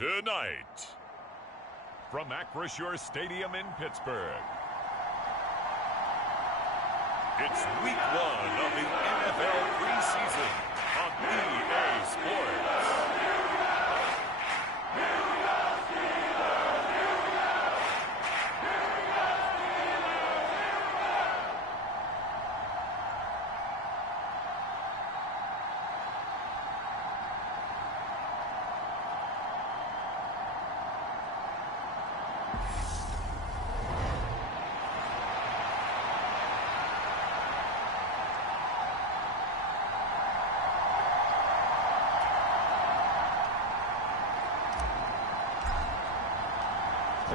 Tonight, from Acrisure Stadium in Pittsburgh, it's week 1 of the NFL preseason on EA Sports.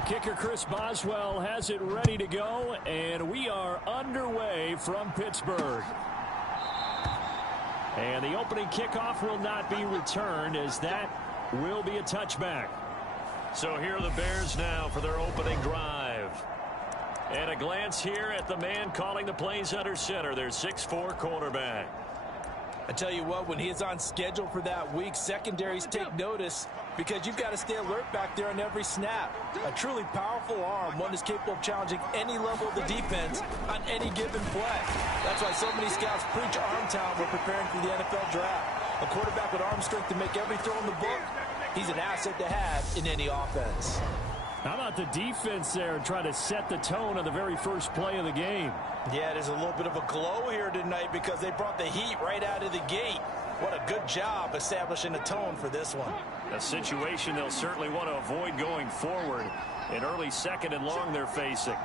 Kicker Chris Boswell has it ready to go, and we are underway from Pittsburgh. And the opening kickoff will not be returned, as that will be a touchback. So here are the Bears now for their opening drive. And a glance here at the man calling the plays under center, their 6'4" quarterback. I tell you what, when he is on schedule for that week, secondaries take notice because you've got to stay alert back there on every snap. A truly powerful arm, one is capable of challenging any level of the defense on any given play. That's why so many scouts preach arm talent when preparing for the NFL draft. A quarterback with arm strength to make every throw in the book, he's an asset to have in any offense. How about the defense there trying to set the tone on the very first play of the game? Yeah, there's a little bit of a glow here tonight because they brought the heat right out of the gate. What a good job establishing a tone for this one. A situation they'll certainly want to avoid going forward. An early second and long they're facing.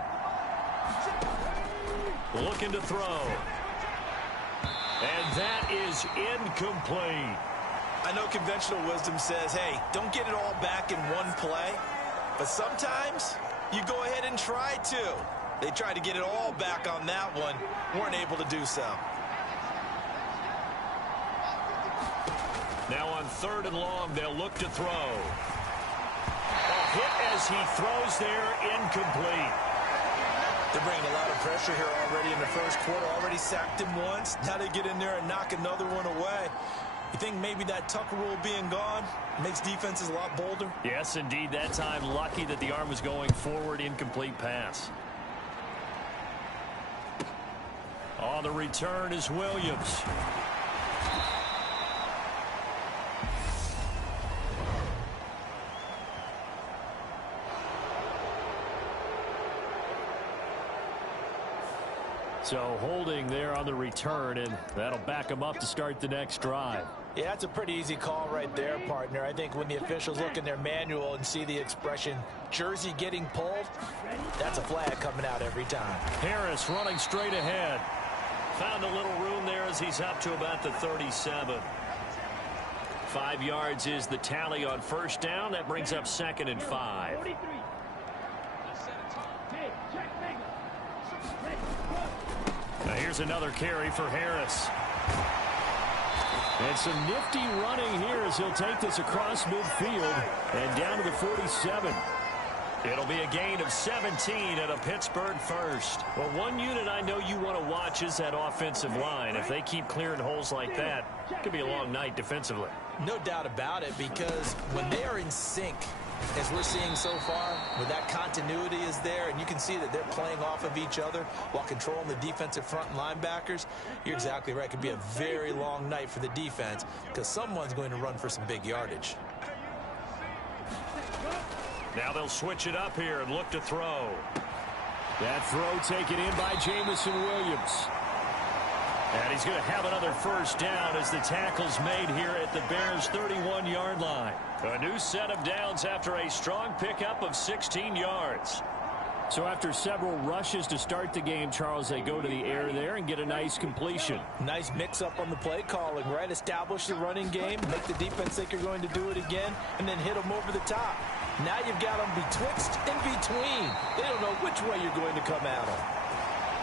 Looking to throw. And that is incomplete. I know conventional wisdom says, hey, don't get it all back in one play. But sometimes you go ahead and try to. They tried to get it all back on that one. Weren't able to do so. Now on 3rd and long, they'll look to throw. A hit as he throws there, incomplete. They're bringing a lot of pressure here already in the first quarter. Already sacked him once. Now they get in there and knock another one away. You think maybe that Tucker rule being gone makes defenses a lot bolder? Yes, indeed. That time, lucky that the arm was going forward. Incomplete pass. On the return is Williams. So holding there on the return, and that'll back them up to start the next drive. Yeah, that's a pretty easy call right there, partner. I think when the officials look in their manual and see the expression jersey getting pulled, that's a flag coming out every time. Harris running straight ahead. Found a little room there as he's up to about the 37. 5 yards is the tally on first down. That brings up 2nd and 5. Now here's another carry for Harris. And some nifty running here as he'll take this across midfield and down to the 47. It'll be a gain of 17 and a Pittsburgh first. Well, one unit I know you want to watch is that offensive line. If they keep clearing holes like that, it could be a long night defensively. No doubt about it, because when they are in sync, as we're seeing so far, where that continuity is there, and you can see that they're playing off of each other while controlling the defensive front and linebackers, you're exactly right. It could be a very long night for the defense because someone's going to run for some big yardage. Now they'll switch it up here and look to throw. That throw taken in by Jamison Williams. And he's going to have another first down as the tackle's made here at the Bears' 31-yard line. A new set of downs after a strong pickup of 16 yards. So after several rushes to start the game, Charles, they go to the air there and get a nice completion. Nice mix-up on the play calling, right? Establish the running game, make the defense think you're going to do it again, and then hit them over the top. Now you've got them betwixt and between. They don't know which way you're going to come at them.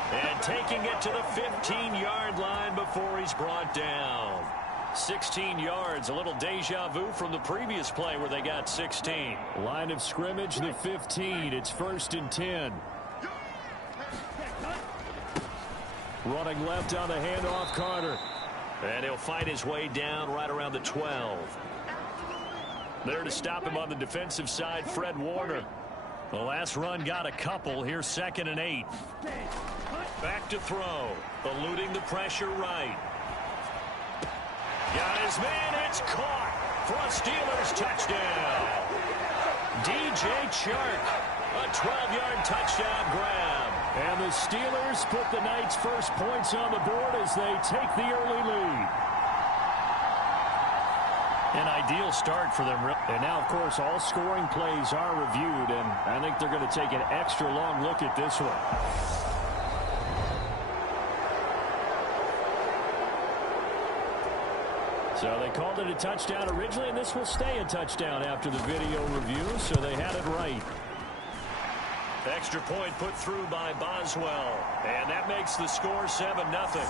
And taking it to the 15-yard line before he's brought down. 16 yards, a little deja vu from the previous play where they got 16. Line of scrimmage, the 15. It's 1st and 10. Running left on the handoff, Carter. And he'll fight his way down right around the 12. There to stop him on the defensive side, Fred Warner. The last run got a couple. Here's 2nd and 8. Back to throw. Eluding the pressure right. Got his man. It's caught for a Steelers touchdown. DJ Chark. A 12-yard touchdown grab. And the Steelers put the night's first points on the board as they take the early lead. An ideal start for them. And now, of course, all scoring plays are reviewed, and I think they're going to take an extra long look at this one. So they called it a touchdown originally, and this will stay a touchdown after the video review, so they had it right. Extra point put through by Boswell, and that makes the score 7-0.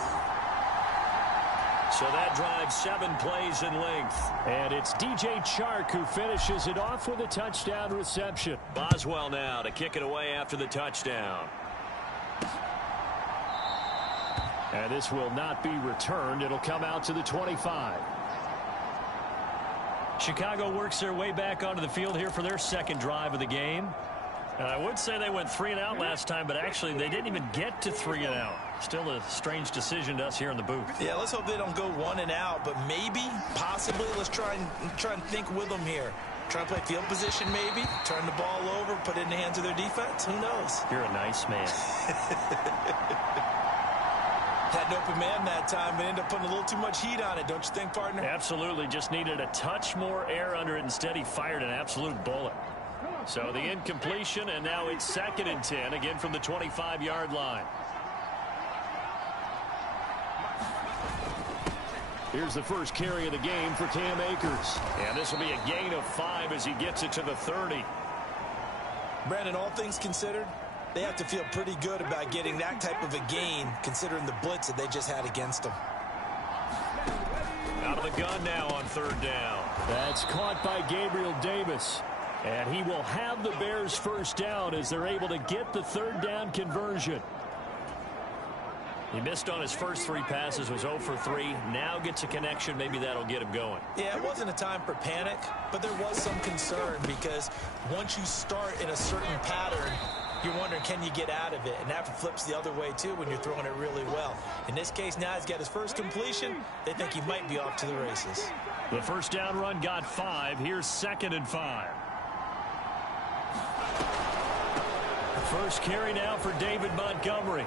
So that drives 7 plays in length. And it's DJ Chark who finishes it off with a touchdown reception. Boswell now to kick it away after the touchdown. And this will not be returned. It'll come out to the 25. Chicago works their way back onto the field here for their second drive of the game. I would say they went 3 and out last time, but actually they didn't even get to 3 and out. Still a strange decision to us here in the booth. Yeah, let's hope they don't go 1 and out, but maybe, possibly, let's try and think with them here. Try and play field position maybe, turn the ball over, put it in the hands of their defense. Who knows? You're a nice man. Had an open man that time, but ended up putting a little too much heat on it, don't you think, partner? Absolutely. Just needed a touch more air under it. Instead, he fired an absolute bullet. So the incompletion, and now it's 2nd and 10, again from the 25-yard line. Here's the first carry of the game for Cam Akers. And this will be a gain of 5 as he gets it to the 30. Brandon, all things considered, they have to feel pretty good about getting that type of a gain, considering the blitz that they just had against them. Out of the gun now on 3rd down. That's caught by Gabriel Davis. And he will have the Bears first down as they're able to get the 3rd down conversion. He missed on his first 3 passes, was 0 for 3. Now gets a connection. Maybe that'll get him going. Yeah, it wasn't a time for panic, but there was some concern because once you start in a certain pattern, you're wondering, can you get out of it? And that flips the other way, too, when you're throwing it really well. In this case, now he's got his first completion. They think he might be off to the races. The first down run got 5. Here's 2nd and 5. First carry now for David Montgomery.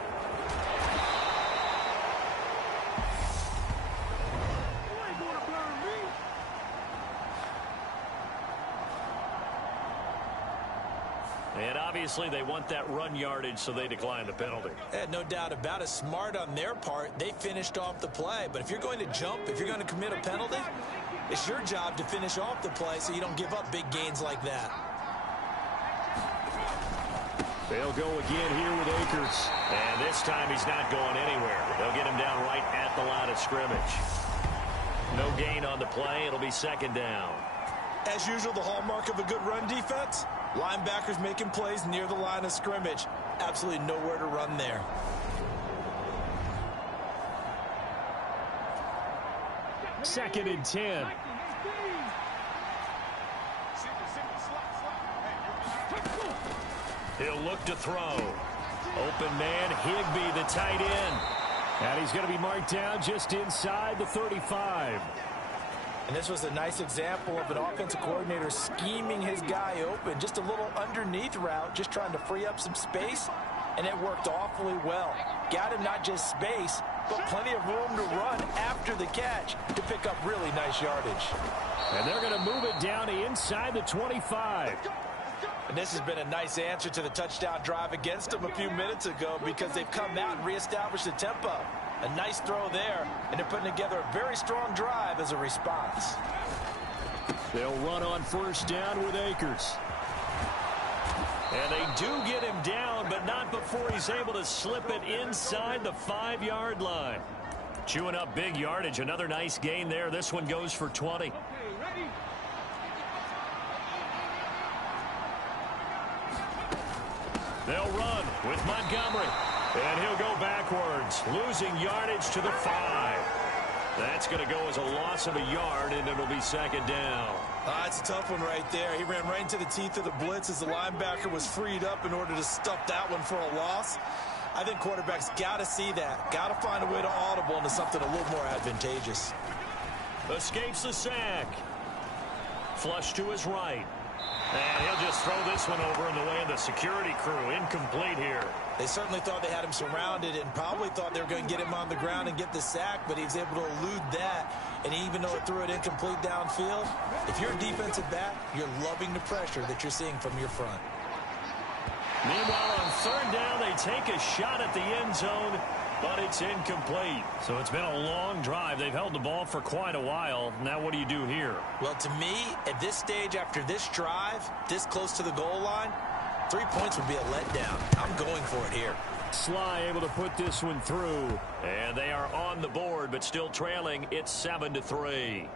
And obviously they want that run yardage, so they decline the penalty. No doubt about it. Smart on their part. They finished off the play. But if you're going to jump, if you're going to commit a penalty, it's your job to finish off the play so you don't give up big gains like that. They'll go again here with Akers. And this time he's not going anywhere. They'll get him down right at the line of scrimmage. No gain on the play. It'll be 2nd down. As usual, the hallmark of a good run defense, linebackers making plays near the line of scrimmage. Absolutely nowhere to run there. Second and 10. He'll look to throw. Open man, Higbee, the tight end. And he's going to be marked down just inside the 35. And this was a nice example of an offensive coordinator scheming his guy open. Just a little underneath route, just trying to free up some space. And it worked awfully well. Got him not just space, but plenty of room to run after the catch to pick up really nice yardage. And they're going to move it down to inside the 25. And this has been a nice answer to the touchdown drive against them a few minutes ago because they've come out and reestablished the tempo. A nice throw there, and they're putting together a very strong drive as a response. They'll run on first down with Akers. And they do get him down, but not before he's able to slip it inside the 5-yard line. Chewing up big yardage. Another nice gain there. This one goes for 20. They'll run with Montgomery. And he'll go backwards, losing yardage to the 5. That's going to go as a loss of a yard, and it'll be second down. It's a tough one right there. He ran right into the teeth of the blitz as the linebacker was freed up in order to stuff that one for a loss. I think quarterbacks got to see that. Got to find a way to audible into something a little more advantageous. Escapes the sack. Flush to his right. And he'll just throw this one over in the way of the security crew. Incomplete here. They certainly thought they had him surrounded and probably thought they were going to get him on the ground and get the sack, but he was able to elude that. And even though it threw it incomplete downfield, if you're a defensive back, you're loving the pressure that you're seeing from your front. Meanwhile, on third down, they take a shot at the end zone, but it's incomplete. So it's been a long drive. They've held the ball for quite a while. Now what do you do here? Well, to me, at this stage, after this drive, this close to the goal line, 3 points would be a letdown. I'm going for it here. Sly able to put this one through. And they are on the board, but still trailing. It's 7-3.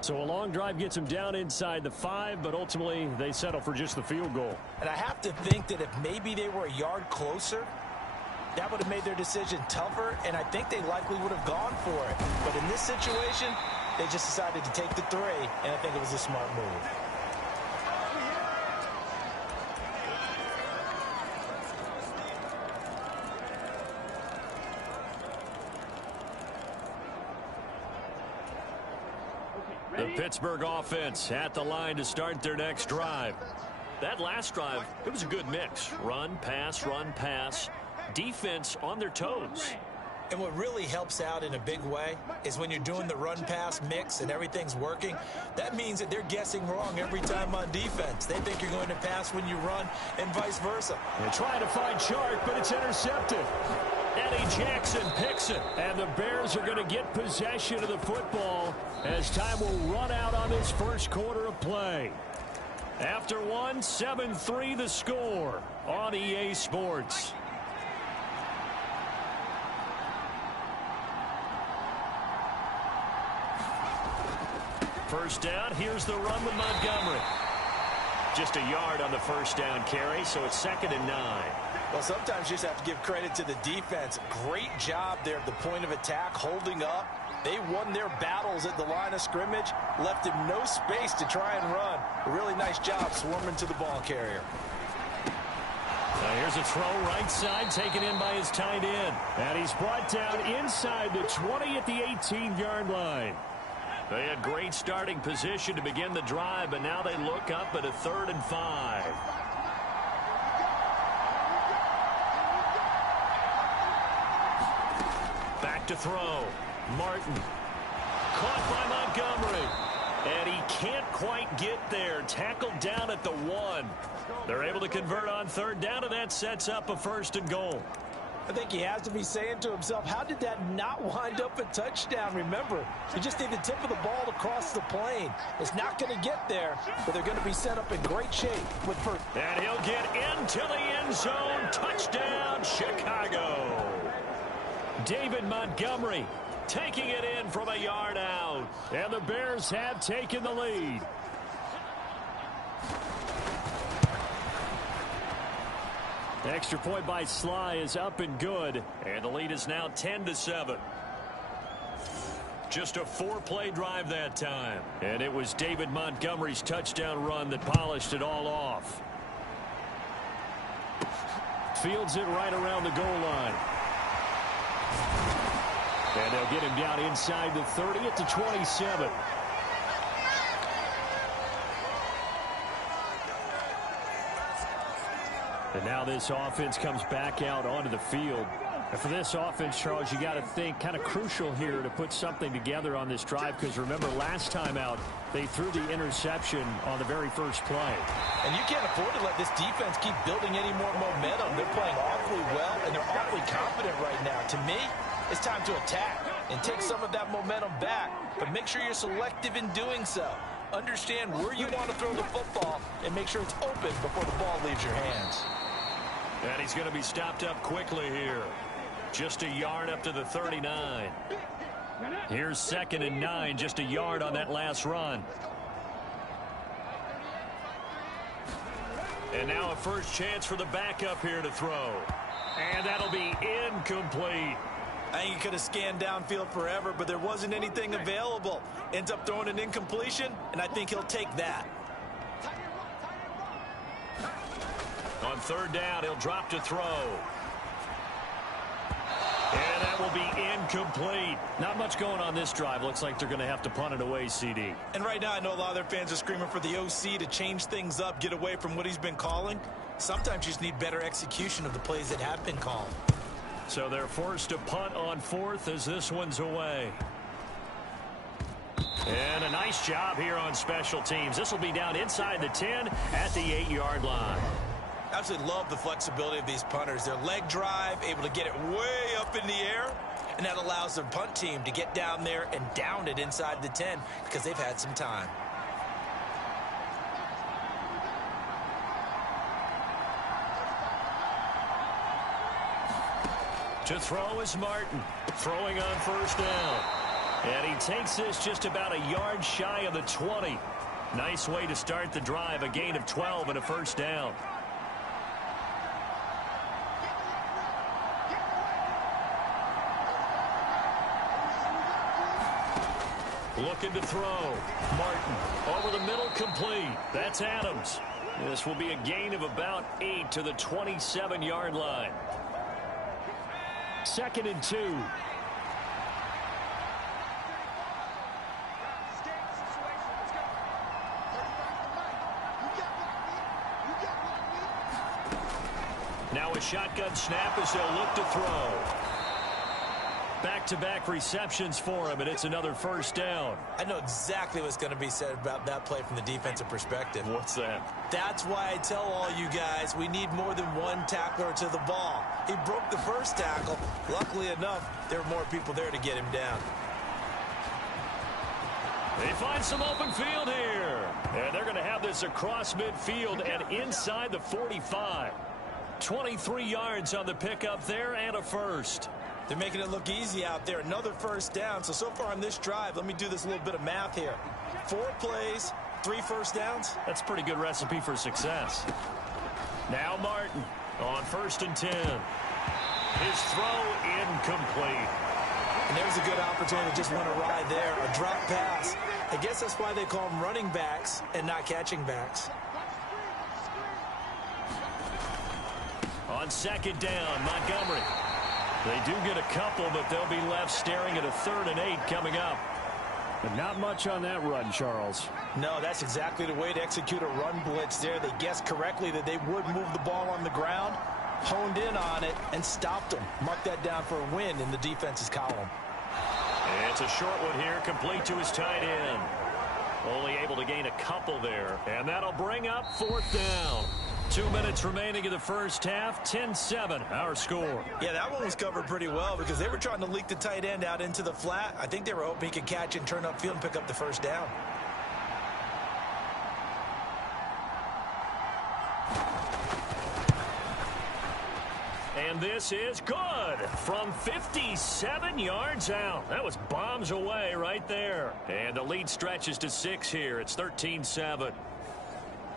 So a long drive gets them down inside the 5, but ultimately they settle for just the field goal. And I have to think that if maybe they were a yard closer, that would have made their decision tougher, and I think they likely would have gone for it. But in this situation, they just decided to take the 3, and I think it was a smart move. The Pittsburgh offense at the line to start their next drive. That last drive, it was a good mix. Run, pass, defense on their toes. And what really helps out in a big way is when you're doing the run-pass mix and everything's working, that means that they're guessing wrong every time on defense. They think you're going to pass when you run and vice versa. They're trying to find Chark, but it's intercepted. Eddie Jackson picks it, and the Bears are going to get possession of the football as time will run out on this first quarter of play. After 1, 7-3 the score on EA Sports. First down, here's the run with Montgomery. Just a yard on the first down carry, so it's 2nd and 9. Well, sometimes you just have to give credit to the defense. Great job there at the point of attack, holding up. They won their battles at the line of scrimmage, left him no space to try and run. A really nice job swarming to the ball carrier. Now here's a throw right side, taken in by his tight end. And he's brought down inside the 20 at the 18-yard line. They had great starting position to begin the drive, but now they look up at a 3rd and 5. Back to throw. Martin. Caught by Montgomery. And he can't quite get there. Tackled down at the 1. They're able to convert on 3rd down, and that sets up a 1st and goal. I think he has to be saying to himself, how did that not wind up a touchdown? Remember, you just need the tip of the ball to cross the plane. It's not going to get there, but they're going to be set up in great shape with first. And he'll get into the end zone. Touchdown, Chicago. David Montgomery taking it in from a yard out. And the Bears have taken the lead. The extra point by Sly is up and good. And the lead is now 10-7. Just a 4-play drive that time. And it was David Montgomery's touchdown run that polished it all off. Fields it right around the goal line. And they'll get him down inside the 30 at the 27. And now this offense comes back out onto the field. And for this offense, Charles, you got to think kind of crucial here to put something together on this drive, because remember last time out they threw the interception on the very first play. And you can't afford to let this defense keep building any more momentum. They're playing awfully well, and they're awfully confident right now. To me, it's time to attack and take some of that momentum back, but make sure you're selective in doing so. Understand where you want to throw the football and make sure it's open before the ball leaves your hands. And he's going to be stopped up quickly here. Just a yard up to the 39. Here's 2nd and 9, just a yard on that last run. And now a first chance for the backup here to throw. And that'll be incomplete. I think he could have scanned downfield forever, but there wasn't anything available. Ends up throwing an incompletion, and I think he'll take that. On third down, he'll drop to throw. And that will be incomplete. Not much going on this drive. Looks like they're going to have to punt it away, CD. And right now, I know a lot of their fans are screaming for the OC to change things up, get away from what he's been calling. Sometimes you just need better execution of the plays that have been called. So they're forced to punt on fourth as this one's away. And a nice job here on special teams. This will be down inside the 10 at the 8-yard line. Absolutely love the flexibility of these punters. Their leg drive, able to get it way up in the air, and that allows their punt team to get down there and down it inside the 10 because they've had some time. To throw is Martin, throwing on first down. And he takes this just about a yard shy of the 20. Nice way to start the drive, a gain of 12 and a first down. Looking to throw. Martin over the middle, complete. That's Adams. This will be a gain of about 8 to the 27-yard line. 2nd and 2. Now a shotgun snap as they'll look to throw. Back-to-back receptions for him, and it's another first down. I know exactly what's going to be said about that play from the defensive perspective. What's that? That's why I tell all you guys we need more than one tackler to the ball. He broke the first tackle. Luckily enough, there were more people there to get him down. They find some open field here. And they're going to have this across midfield and inside the 45. 23 yards on the pickup there and a first. They're making it look easy out there. Another first down. So far on this drive, let me do this little bit of math here. 4 plays, 3 first downs. That's a pretty good recipe for success. Now Martin on 1st and 10. His throw incomplete. And there's a good opportunity that just went awry there. A drop pass. I guess that's why they call them running backs and not catching backs. On 2nd down, Montgomery. They do get a couple, but they'll be left staring at a 3rd and 8 coming up. But not much on that run, Charles. No, that's exactly the way to execute a run blitz there. They guessed correctly that they would move the ball on the ground, honed in on it, and stopped them. Mark that down for a win in the defense's column. And it's a short one here, complete to his tight end. Only able to gain a couple there, and that'll bring up 4th down. 2 minutes remaining in the first half, 10-7, our score. Yeah, that one was covered pretty well because they were trying to leak the tight end out into the flat. I think they were hoping he could catch and turn upfield and pick up the first down. And this is good from 57 yards out. That was bombs away right there. And the lead stretches to 6 here. It's 13-7.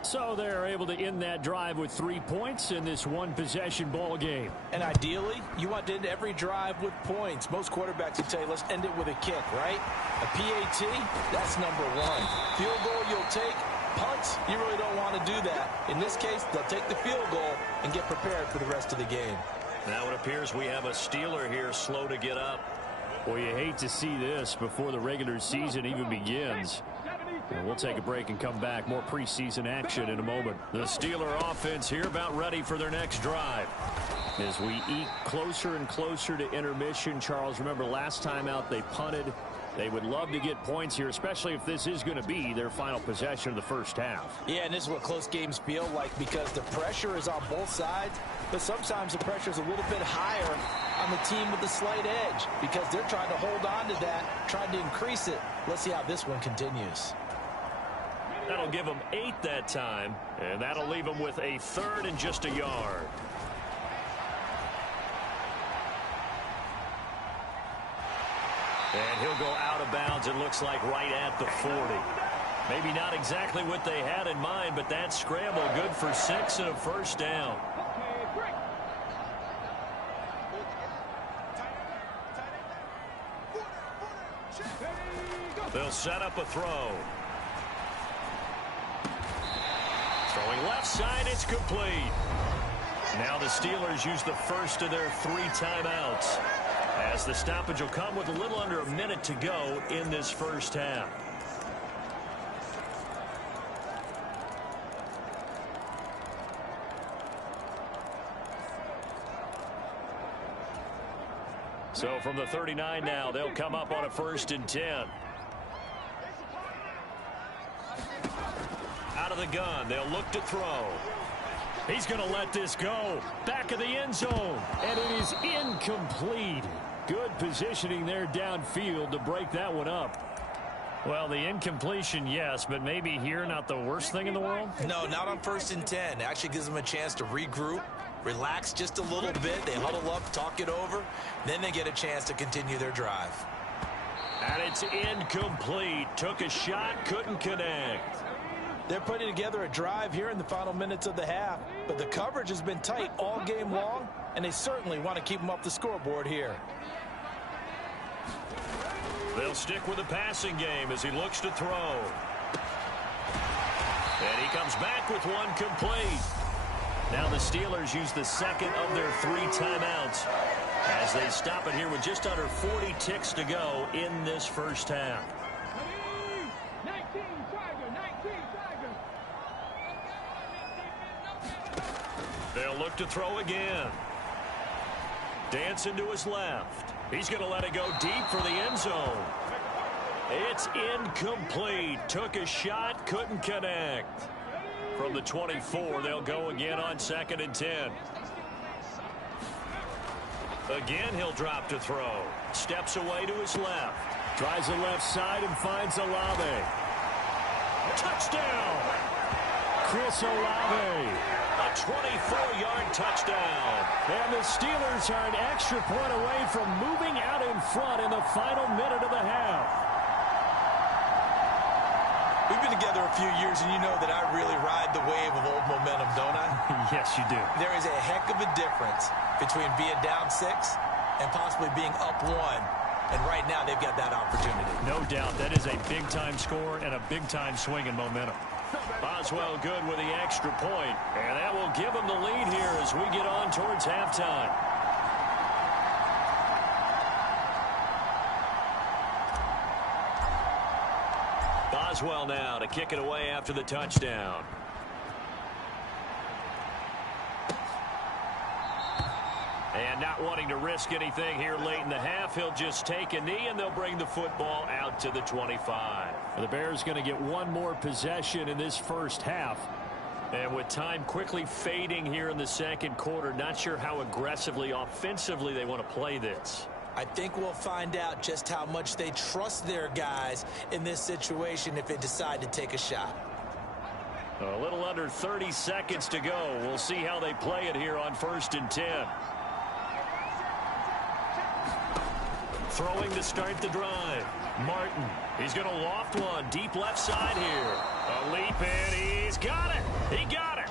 So they're able to end that drive with 3 points in this one-possession ball game. And ideally, you want to end every drive with points. Most quarterbacks would tell you, let's end it with a kick, right? A PAT, that's number 1. Field goal you'll take. Punts, you really don't want to do that. In this case, they'll take the field goal and get prepared for the rest of the game. Now it appears we have a Steeler here slow to get up. Well, you hate to see this before the regular season even begins. And we'll take a break and come back. More preseason action in a moment. The Steeler offense here about ready for their next drive. As we eke closer and closer to intermission, Charles, remember last time out they punted. They would love to get points here, especially if this is going to be their final possession of the first half. Yeah, and this is what close games feel like because the pressure is on both sides, but sometimes the pressure is a little bit higher on the team with the slight edge because they're trying to hold on to that, trying to increase it. Let's see how this one continues. That'll give them 8 that time, and that'll leave them with a 3rd and just a yard. And he'll go out of bounds, it looks like right at the 40. Maybe not exactly what they had in mind, but that scramble good for 6 and a first down. They'll set up a throw. Throwing left side, it's complete. Now the Steelers use the first of their 3 timeouts, as the stoppage will come with a little under a minute to go in this first half. So from the 39 now, they'll come up on a 1st and 10. Out of the gun, they'll look to throw. He's going to let this go. Back of the end zone. And it is incomplete. Good positioning there downfield to break that one up. Well, the incompletion, yes, but maybe here not the worst thing in the world? No, not on 1st and 10. It actually gives them a chance to regroup, relax just a little bit. They huddle up, talk it over. Then they get a chance to continue their drive. And it's incomplete. Took a shot, couldn't connect. They're putting together a drive here in the final minutes of the half, but the coverage has been tight all game long, and they certainly want to keep them up the scoreboard here. They'll stick with the passing game as he looks to throw. And he comes back with one complete. Now the Steelers use the second of their 3 timeouts as they stop it here with just under 40 ticks to go in this first half. They'll look to throw again. Dancing to his left. He's going to let it go deep for the end zone. It's incomplete. Took a shot, couldn't connect. From the 24, they'll go again on 2nd and 10. Again, he'll drop to throw. Steps away to his left. Tries the left side and finds Olave. Touchdown! Chris Olave. A 24-yard touchdown. And the Steelers are an extra point away from moving out in front in the final minute of the half. We've been together a few years, and you know that I really ride the wave of old momentum, don't I? Yes, you do. There is a heck of a difference between being down 6 and possibly being up 1. And right now, they've got that opportunity. No doubt. That is a big-time score and a big-time swing in momentum. Boswell good with the extra point, and that will give them the lead here as we get on towards halftime. Boswell now to kick it away after the touchdown. And not wanting to risk anything here late in the half, he'll just take a knee, and they'll bring the football out to the 25. The Bears going to get one more possession in this first half. And with time quickly fading here in the second quarter, not sure how aggressively, offensively they want to play this. I think we'll find out just how much they trust their guys in this situation if they decide to take a shot. A little under 30 seconds to go. We'll see how they play it here on 1st and 10. Throwing to start the drive. Martin. He's going to loft one. Deep left side here. A leap in. He's got it. He got it.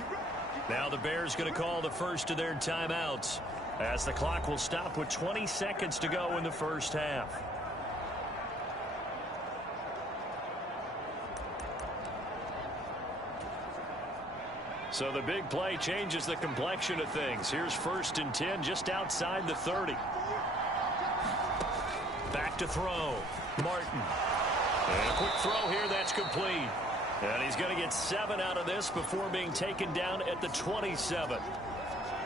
Now the Bears going to call the first of their timeouts as the clock will stop with 20 seconds to go in the first half. So the big play changes the complexion of things. Here's 1st and 10 just outside the 30. Back to throw. Martin. And a quick throw here. That's complete. And he's going to get 7 out of this before being taken down at the 27.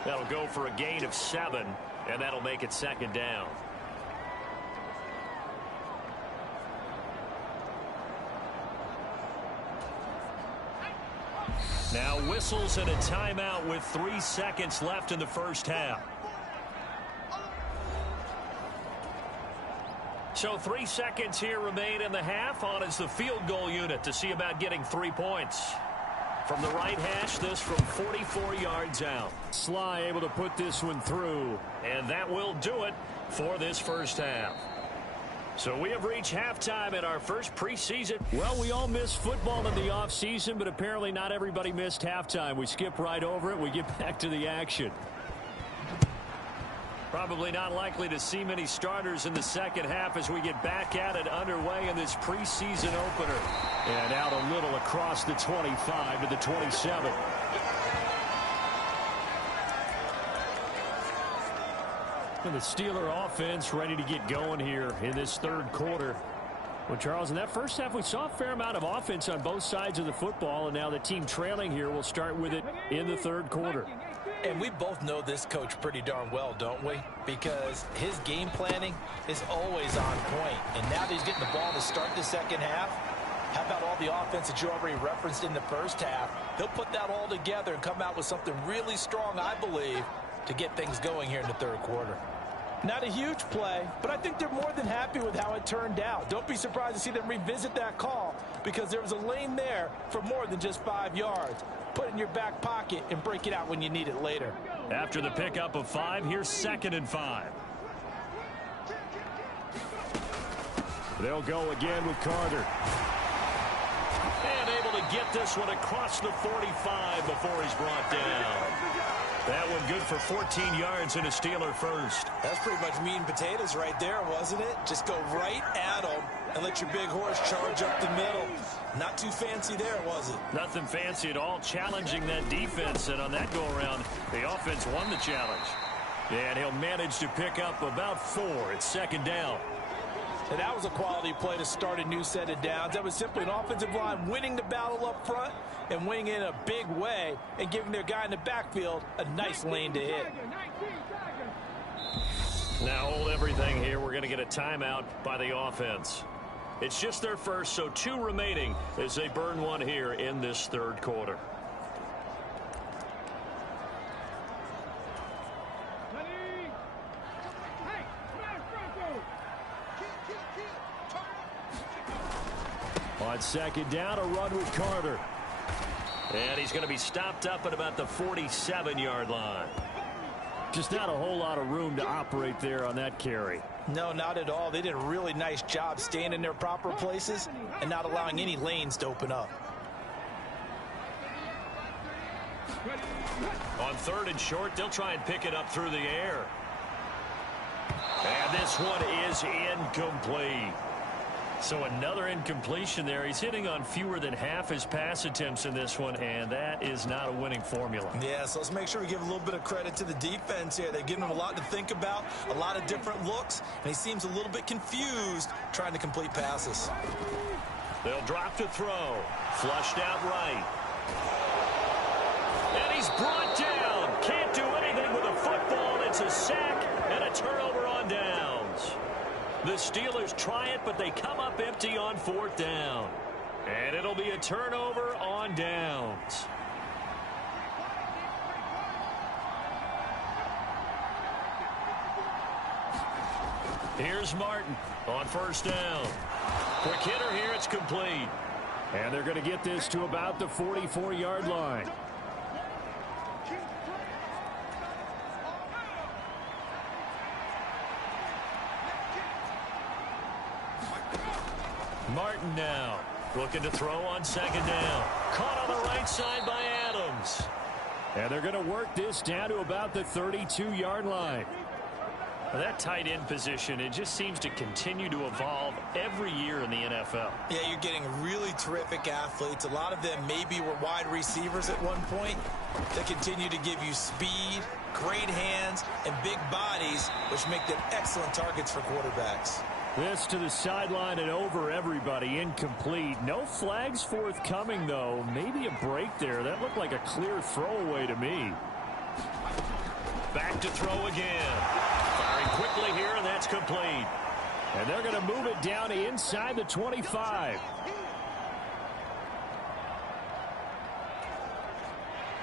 That'll go for a gain of 7, and that'll make it 2nd down. Now whistles and a timeout with 3 seconds left in the first half. So 3 seconds here remain in the half. On is the field goal unit to see about getting 3 points. From the right hash, this from 44 yards out. Sly able to put this one through, and that will do it for this first half. So we have reached halftime in our first preseason. Well, we all miss football in the offseason, but apparently not everybody missed halftime. We skip right over it. We get back to the action. Probably not likely to see many starters in the second half as we get back at it underway in this preseason opener. And out a little across the 25 to the 27. And the Steeler offense ready to get going here in this third quarter. Well, Charles, in that first half, we saw a fair amount of offense on both sides of the football, and now the team trailing here will start with it in the third quarter. And we both know this coach pretty darn well, don't we? Because his game planning is always on point. And now that he's getting the ball to start the second half, how about all the offense that you already referenced in the first half? He'll put that all together and come out with something really strong, I believe, to get things going here in the third quarter. Not a huge play, but I think they're more than happy with how it turned out. Don't be surprised to see them revisit that call because there was a lane there for more than just 5 yards. Put it in your back pocket and break it out when you need it later. After the pickup of 5, here's 2nd and 5. They'll go again with Carter. And able to get this one across the 45 before he's brought down. That one good for 14 yards and a Steeler first. That's pretty much meat and potatoes right there, wasn't it? Just go right at them and let your big horse charge up the middle. Not too fancy there, was it? Nothing fancy at all, challenging that defense. And on that go-around, the offense won the challenge. And he'll manage to pick up about 4. It's 2nd down. And that was a quality play to start a new set of downs. That was simply an offensive line winning the battle up front and winning in a big way and giving their guy in the backfield a nice lane to hit. Now hold everything here. We're going to get a timeout by the offense. It's just their first, so 2 remaining as they burn one here in this third quarter. On 2nd down, a run with Carter. And he's going to be stopped up at about the 47-yard line. Just not a whole lot of room to operate there on that carry. No, not at all. They did a really nice job staying in their proper places and not allowing any lanes to open up. On 3rd and short, they'll try and pick it up through the air. And this one is incomplete. So another incompletion there. He's hitting on fewer than half his pass attempts in this one, and that is not a winning formula. Yeah, so let's make sure we give a little bit of credit to the defense here. They've given him a lot to think about, a lot of different looks, and he seems a little bit confused trying to complete passes. They'll drop to throw. Flushed out right. And he's brought down. Can't do anything with a football. It's a sack and a turnover on downs. The Steelers try it, but they come up empty on 4th down. And it'll be a turnover on downs. Here's Martin on 1st down. Quick hitter here, it's complete. And they're going to get this to about the 44-yard line. Martin now looking to throw on 2nd down. Caught on the right side by Adams. And they're going to work this down to about the 32-yard line. Now that tight end position, it just seems to continue to evolve every year in the NFL. Yeah, you're getting really terrific athletes. A lot of them maybe were wide receivers at one point. They continue to give you speed, great hands, and big bodies, which make them excellent targets for quarterbacks. This to the sideline and over everybody. Incomplete. No flags forthcoming, though. Maybe a break there. That looked like a clear throwaway to me. Back to throw again. Firing quickly here, and that's complete. And they're going to move it down to inside the 25.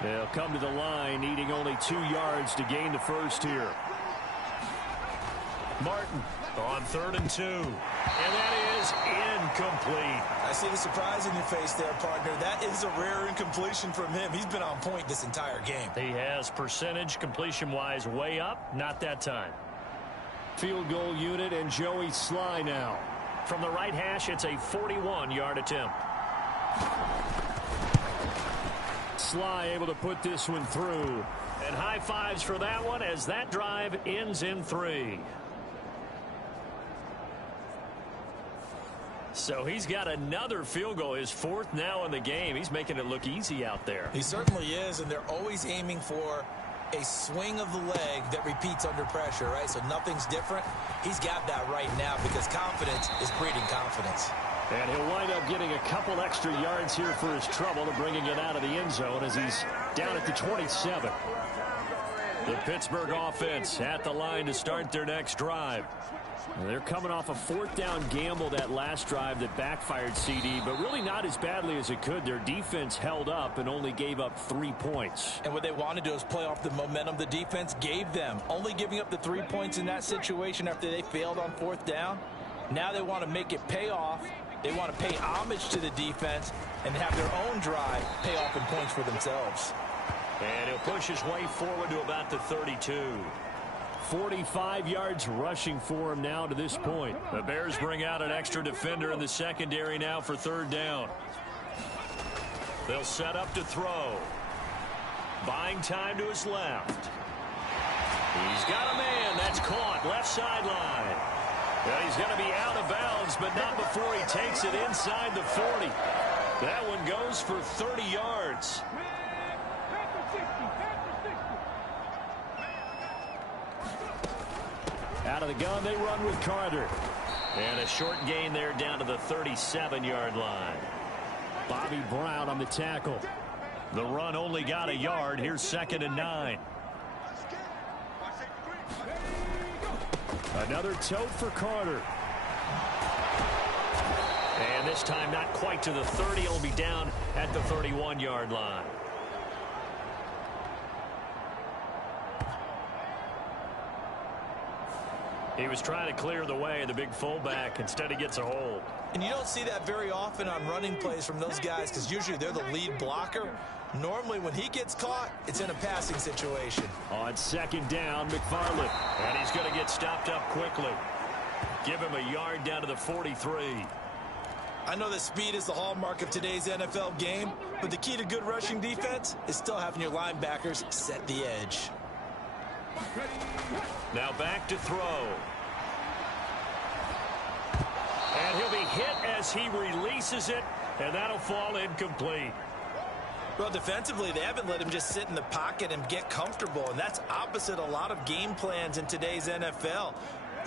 They'll come to the line, needing only 2 yards to gain the first here. Martin on 3rd and 2. And that is incomplete. I see the surprise in your face there, partner. That is a rare incompletion from him. He's been on point this entire game. He has percentage completion-wise way up. Not that time. Field goal unit and Joey Sly now. From the right hash, it's a 41-yard attempt. Sly able to put this one through. And high fives for that one as that drive ends in 3. So he's got another field goal, his 4th now in the game. He's making it look easy out there. He certainly is, and they're always aiming for a swing of the leg that repeats under pressure, right? So nothing's different. He's got that right now because confidence is breeding confidence. And he'll wind up getting a couple extra yards here for his trouble and bringing it out of the end zone as he's down at the 27. The Pittsburgh offense at the line to start their next drive. They're coming off a 4th down gamble that last drive that backfired, CD, but really not as badly as it could. Their defense held up and only gave up 3 points. And what they want to do is play off the momentum the defense gave them. Only giving up the 3 points in that situation after they failed on 4th down. Now they want to make it pay off. They want to pay homage to the defense and have their own drive pay off in points for themselves. And he'll push his way forward to about the 32. 45 yards rushing for him now to this point. The Bears bring out an extra defender in the secondary now for 3rd down. They'll set up to throw. Buying time to his left. He's got a man. That's caught. Left sideline. And he's going to be out of bounds, but not before he takes it inside the 40. That one goes for 30 yards. Out of the gun, they run with Carter. And a short gain there down to the 37-yard line. Bobby Brown on the tackle. The run only got a yard. Here's 2nd and 9. Another tote for Carter. And this time not quite to the 30. It'll be down at the 31-yard line. He was trying to clear the way, the big fullback. Instead, he gets a hold. And you don't see that very often on running plays from those guys because usually they're the lead blocker. Normally, when he gets caught, it's in a passing situation. On 2nd down, McFarland. And he's going to get stopped up quickly. Give him a yard down to the 43. I know that speed is the hallmark of today's NFL game, but the key to good rushing defense is still having your linebackers set the edge. Now back to throw. And he'll be hit as he releases it, and that'll fall incomplete. Well, defensively, they haven't let him just sit in the pocket and get comfortable, and that's opposite a lot of game plans in today's NFL.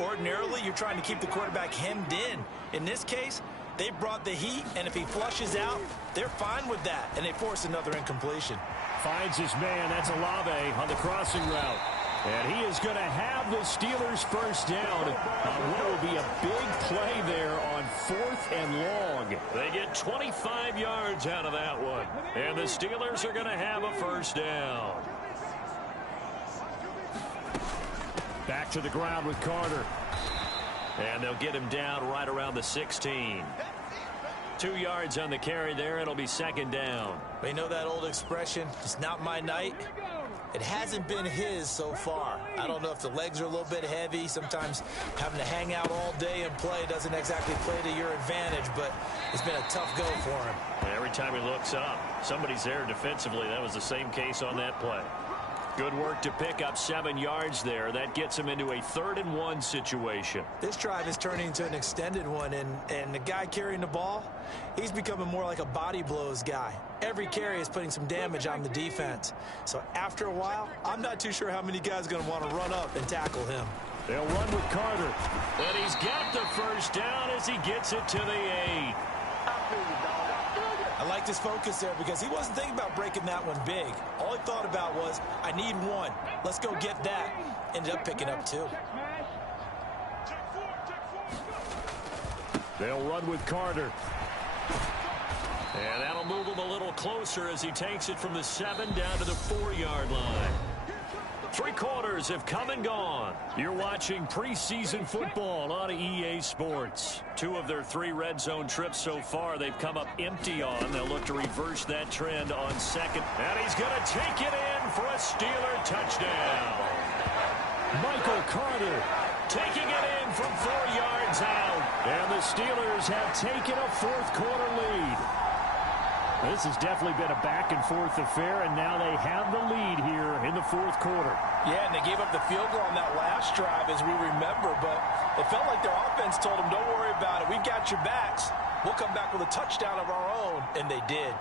Ordinarily, you're trying to keep the quarterback hemmed in. In this case, they brought the heat, and if he flushes out, they're fine with that, and they force another incompletion. Finds his man. That's Olave on the crossing route. And he is going to have the Steelers first down on what will be a big play there on 4th and long. They get 25 yards out of that one. And the Steelers are going to have a first down. Back to the ground with Carter. And they'll get him down right around the 16. 2 yards on the carry there. It'll be 2nd down. They know that old expression, it's not my night. It hasn't been his so far. I don't know if the legs are a little bit heavy. Sometimes having to hang out all day and play doesn't exactly play to your advantage, but it's been a tough go for him. Every time he looks up, somebody's there defensively. That was the same case on that play. Good work to pick up 7 yards there. That gets him into a 3rd and 1 situation. This drive is turning into an extended one, and the guy carrying the ball, he's becoming more like a body blows guy. Every carry is putting some damage on the defense. So after a while, I'm not too sure how many guys are going to want to run up and tackle him. They'll run with Carter. And he's got the first down as he gets it to the 8. I like his focus there because he wasn't thinking about breaking that one big. All he thought about was, I need 1. Let's go get that. Ended up picking up 2. They'll run with Carter. And that'll move him a little closer as he takes it from the 7 down to the 4-yard line. 3 quarters have come and gone. You're watching preseason football on EA Sports. 2 of their 3 red zone trips so far they've come up empty on. They'll look to reverse that trend on 2nd. And he's going to take it in for a Steeler touchdown. Michael Carter taking it in from 4 yards out. And the Steelers have taken a 4th quarter lead. This has definitely been a back-and-forth affair, and now they have the lead here in the fourth quarter. Yeah, and they gave up the field goal on that last drive, as we remember, but it felt like their offense told them, don't worry about it. We've got your backs. We'll come back with a touchdown of our own, and they did.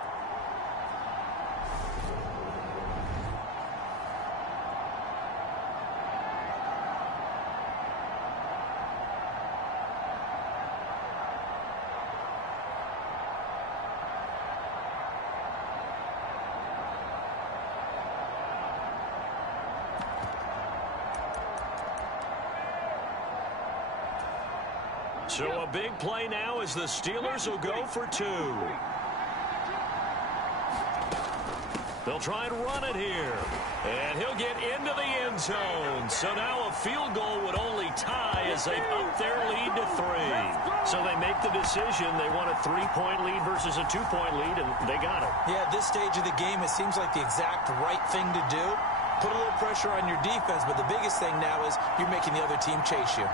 So a big play now as the Steelers will go for two. They'll try and run it here. And he'll get into the end zone. So now a field goal would only tie as they up their lead to 3. So they make the decision. They want a 3-point lead versus a 2-point lead, and they got it. Yeah, at this stage of the game, it seems like the exact right thing to do. Put a little pressure on your defense, but the biggest thing now is you're making the other team chase you.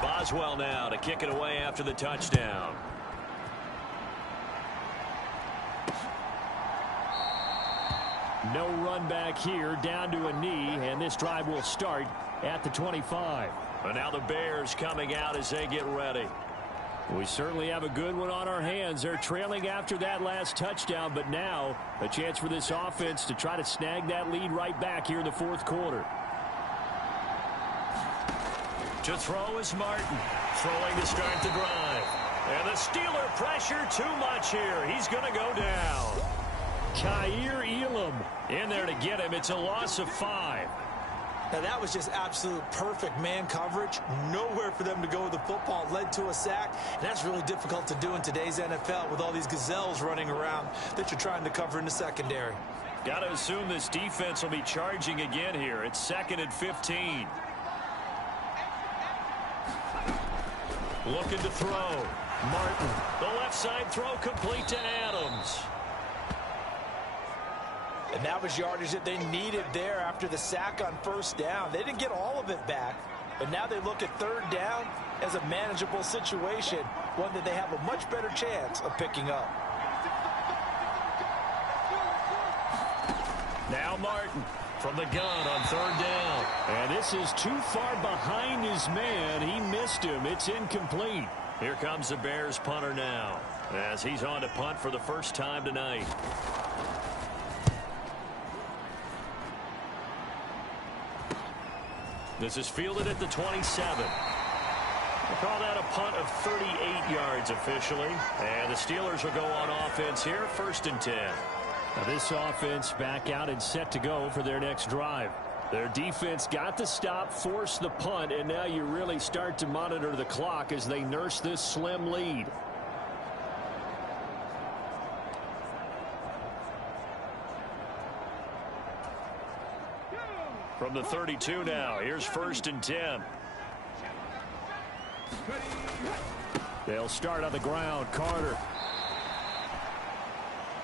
Boswell now to kick it away after the touchdown. No run back here, down to a knee, and this drive will start at the 25. And now the Bears coming out as they get ready. We certainly have a good one on our hands. They're trailing after that last touchdown, but now a chance for this offense to try to snag that lead right back here in the fourth quarter. To throw is Martin, throwing to start the drive. And the Steeler pressure too much here. He's going to go down. Kaiir Elam in there to get him. It's a loss of 5. Now, that was just absolute perfect man coverage. Nowhere for them to go with the football. Led to a sack, and that's really difficult to do in today's NFL with all these gazelles running around that you're trying to cover in the secondary. Got to assume this defense will be charging again here. It's 2nd and 15. Looking to throw. Martin, the left side throw complete to Adams. And that was yardage that they needed there after the sack on first down. They didn't get all of it back, but now they look at third down as a manageable situation, one that they have a much better chance of picking up. Now Martin from the gun on third down. And this is too far behind his man. He missed him. It's incomplete. Here comes the Bears punter now as he's on to punt for the first time tonight. This is fielded at the 27. We'll call that a punt of 38 yards officially. And the Steelers will go on offense here, 1st and 10. Now this offense back out and set to go for their next drive. Their defense got the stop, forced the punt, and now you really start to monitor the clock as they nurse this slim lead. From the 32 now, here's 1st and 10. They'll start on the ground. Carter.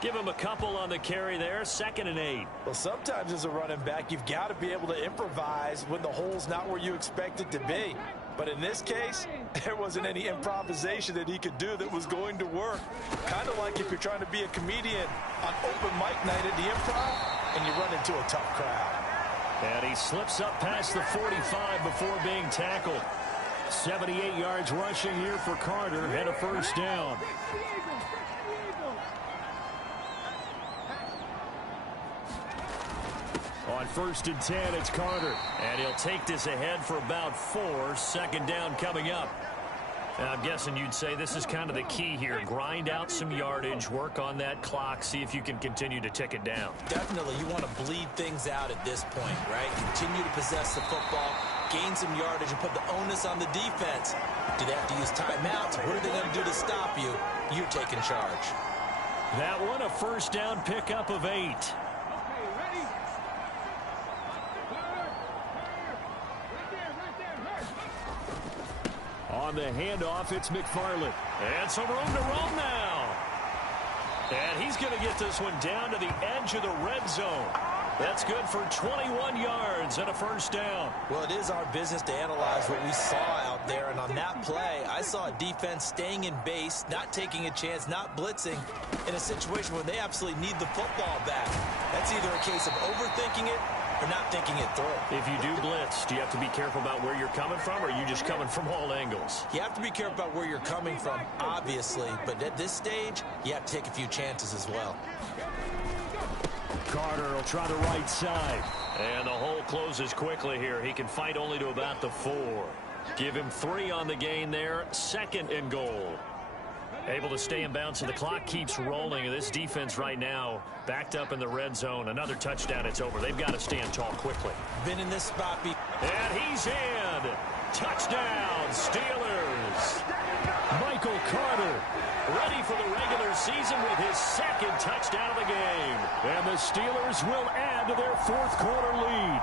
Give him a couple on the carry there. 2nd and 8. Well, sometimes as a running back, you've got to be able to improvise when the hole's not where you expect it to be. But in this case, there wasn't any improvisation that he could do that was going to work. Kind of like if you're trying to be a comedian on open mic night at the Improv and you run into a tough crowd. And he slips up past the 45 before being tackled. 78 yards rushing here for Carter and a first down. On 1st and 10, it's Carter. And he'll take this ahead for about 4. 2nd down coming up. And I'm guessing you'd say this is kind of the key here. Grind out some yardage, work on that clock, see if you can continue to tick it down. Definitely, you want to bleed things out at this point, right? Continue to possess the football, gain some yardage, and put the onus on the defense. Do they have to use timeouts? What are they going to do to stop you? You're taking charge. That one, a first down pickup of 8. on the handoff, it's McFarland. And some room to roam now. And he's going to get this one down to the edge of the red zone. That's good for 21 yards and a first down. Well, it is our business to analyze what we saw out there. And on that play, I saw a defense staying in base, not taking a chance, not blitzing in a situation where they absolutely need the football back. That's either a case of overthinking it or not thinking it through. If you do blitz, do you have to be careful about where you're coming from, or are you just coming from all angles? You have to be careful about where you're coming from, obviously. But at this stage, you have to take a few chances as well. Carter will try the right side. And the hole closes quickly here. He can fight only to about the 4. Give him 3 on the gain there. 2nd and goal. Able to stay in bounds, and the clock keeps rolling. This defense right now backed up in the red zone. Another touchdown, it's over. They've got to stand tall quickly. Been in this spot. And he's in. Touchdown, Steelers. Michael Carter ready for the regular season with his 2nd touchdown of the game. And the Steelers will add to their 4th quarter lead.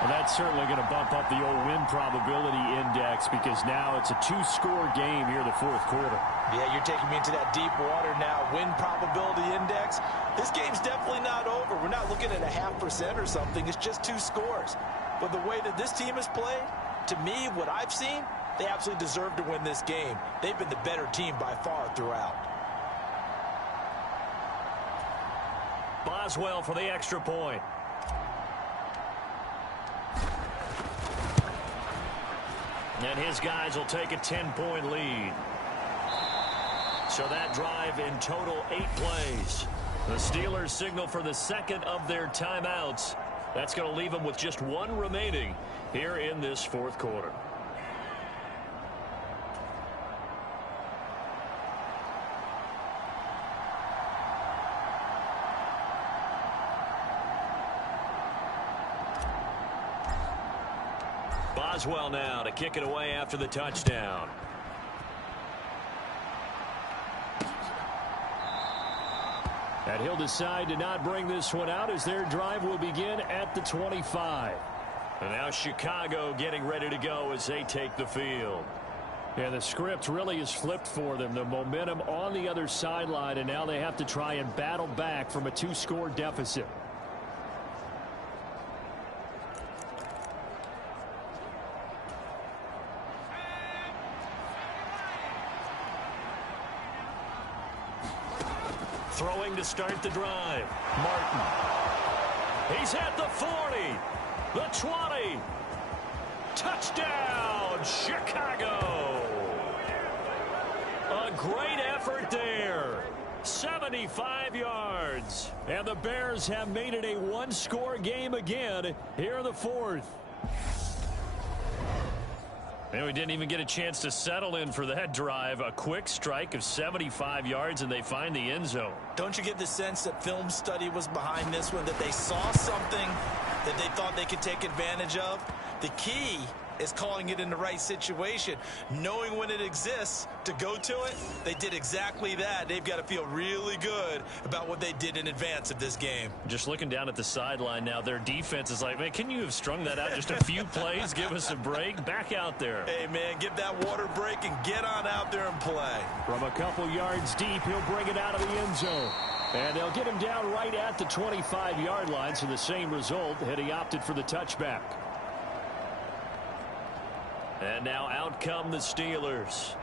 And that's certainly going to bump up the old win probability index, because now it's a 2-score game here in the 4th quarter. Yeah, you're taking me into that deep water now. Win probability index. This game's definitely not over. We're not looking at a 0.5% or something. It's just 2 scores. But the way that this team has played, to me, what I've seen, they absolutely deserve to win this game. They've been the better team by far throughout. Boswell for the extra point. And his guys will take a 10-point lead. So that drive in total 8 plays. The Steelers signal for the 2nd of their timeouts. That's going to leave them with just 1 remaining here in this 4th quarter. Boswell now to kick it away after the touchdown. And he'll decide to not bring this one out, as their drive will begin at the 25. And now Chicago getting ready to go as they take the field. Yeah, the script really is flipped for them. The momentum on the other sideline, and now they have to try and battle back from a 2-score deficit. Throwing to start the drive. Martin. He's at the 40. The 20. Touchdown, Chicago. A great effort there. 75 yards. And the Bears have made it a 1-score game again here in the 4th. And we didn't even get a chance to settle in for that drive. A quick strike of 75 yards, and they find the end zone. Don't you get the sense that film study was behind this one, that they saw something that they thought they could take advantage of? The key is calling it in the right situation, knowing when it exists to go to it. They did exactly that. They've got to feel really good about what they did in advance of this game. Just looking down at the sideline now, their defense is like, man, can you have strung that out just a few plays? Give us a break. Back out there. Hey, man, give that water break and get on out there and play. From a couple yards deep, he'll bring it out of the end zone. And they'll get him down right at the 25-yard line, so the same result had he opted for the touchback. And now out come the Steelers.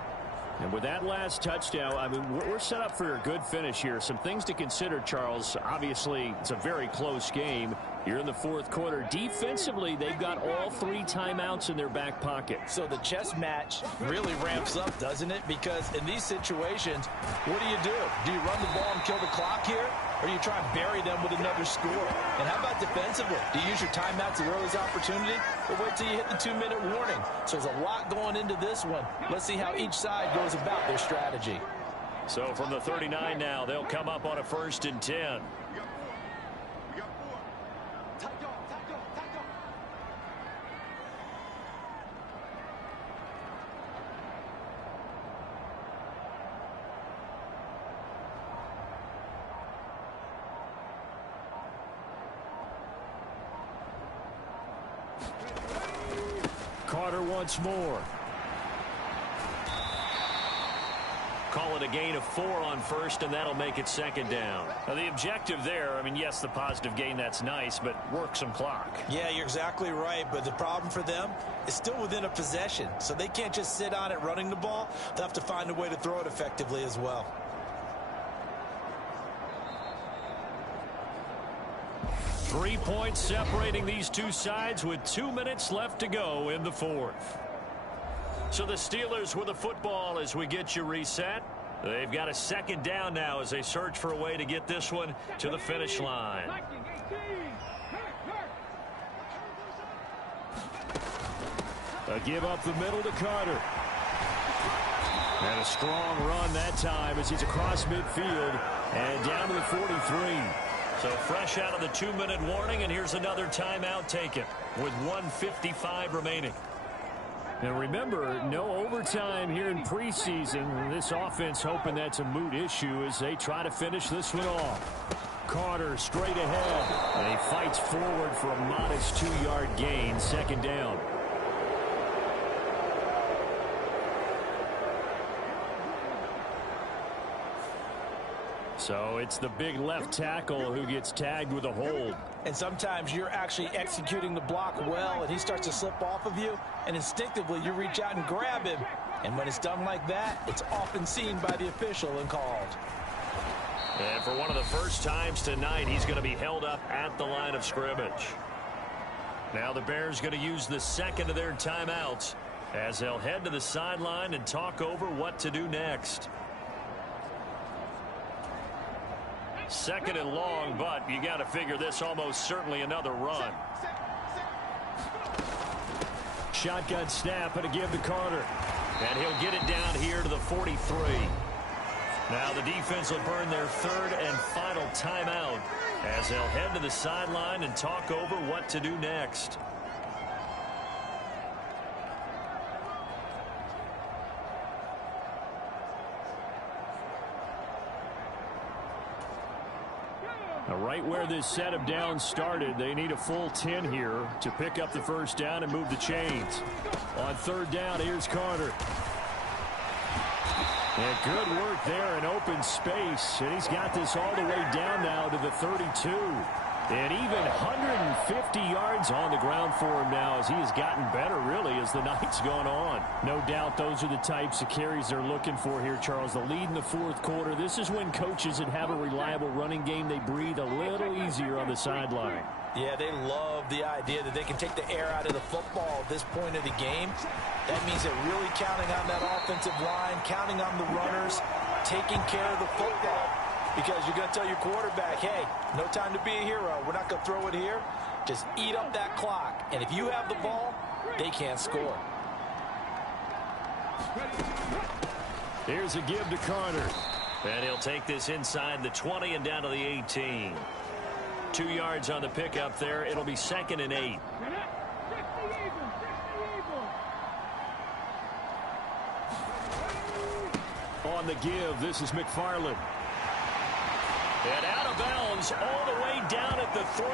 And with that last touchdown, I mean, we're set up for a good finish here. Some things to consider, Charles. Obviously, it's a very close game. You're in the 4th quarter. Defensively, they've got all 3 timeouts in their back pocket. So the chess match really ramps up, doesn't it? Because in these situations, what do? Do you run the ball and kill the clock here? Or do you try and bury them with another score? And how about defensively? Do you use your timeouts at earliest opportunity? Or wait till you hit the 2-minute warning? So there's a lot going into this one. Let's see how each side goes about their strategy. So from the 39 now, they'll come up on a 1st and 10. Carter once more. Call it a gain of 4 on first, and that'll make it second down. Now, the objective there, I mean, yes, the positive gain, that's nice, but work some clock. Yeah, you're exactly right, but the problem for them is still within a possession, so they can't just sit on it running the ball. They'll have to find a way to throw it effectively as well. Three points separating these two sides with 2 minutes left to go in the fourth. So the Steelers with the football as we get you reset. They've got a second down now as they search for a way to get this one to the finish line. A give up the middle to Carter. And a strong run that time as he's across midfield and down to the 43. So fresh out of the 2-minute warning, and here's another timeout taken with 1:55 remaining. And remember, no overtime here in preseason. This offense hoping that's a moot issue as they try to finish this one off. Carter straight ahead. And he fights forward for a modest 2-yard gain, second down. So it's the big left tackle who gets tagged with a hold. And sometimes you're actually executing the block well, and he starts to slip off of you, and instinctively you reach out and grab him. And when it's done like that, it's often seen by the official and called. And for one of the first times tonight, he's going to be held up at the line of scrimmage. Now the Bears going to use the second of their timeouts as they'll head to the sideline and talk over what to do next. Second and long, but you got to figure this almost certainly another run. Shotgun snap and a give to Carter. And he'll get it down here to the 43. Now the defense will burn their third and final timeout as they'll head to the sideline and talk over what to do next. Now, right where this set of downs started, they need a full 10 here to pick up the first down and move the chains. On third down, here's Carter. And good work there in open space. And he's got this all the way down now to the 32. And even 150 yards on the ground for him now as he has gotten better, really, as the night's gone on. No doubt those are the types of carries they're looking for here, Charles. The lead in the fourth quarter. This is when coaches that have a reliable running game, they breathe a little easier on the sideline. Yeah, they love the idea that they can take the air out of the football at this point of the game. That means they're really counting on that offensive line, counting on the runners, taking care of the football. Because you're going to tell your quarterback, hey, no time to be a hero. We're not going to throw it here. Just eat up that clock. And if you have the ball, they can't score. Here's a give to Carter. And he'll take this inside the 20 and down to the 18. 2 yards on the pickup there. It'll be second and 8. On the give, this is McFarland. And out of bounds all the way down at the 3.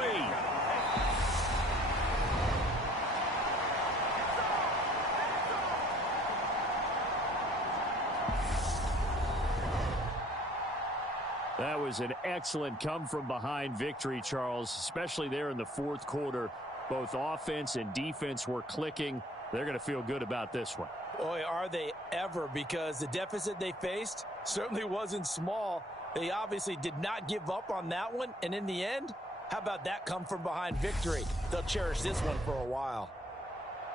That was an excellent come-from-behind victory, Charles, especially there in the fourth quarter. Both offense and defense were clicking. They're going to feel good about this one. Boy, are they ever, because the deficit they faced certainly wasn't small. They obviously did not give up on that one, and in the end, how about that come-from-behind victory? They'll cherish this one for a while.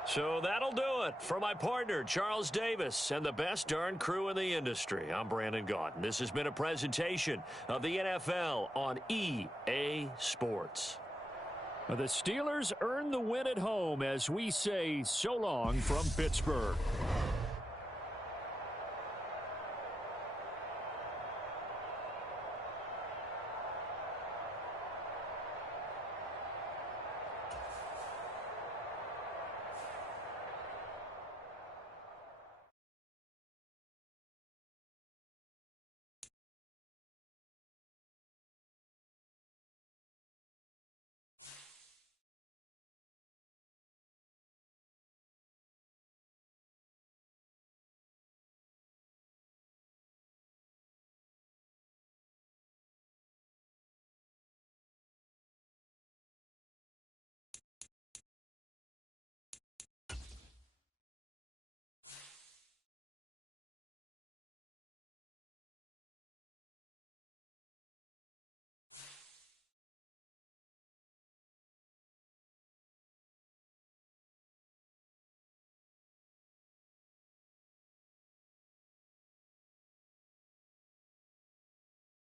So that'll do it for my partner, Charles Davis, and the best darn crew in the industry. I'm Brandon Gaudin. This has been a presentation of the NFL on EA Sports. The Steelers earn the win at home as we say so long from Pittsburgh.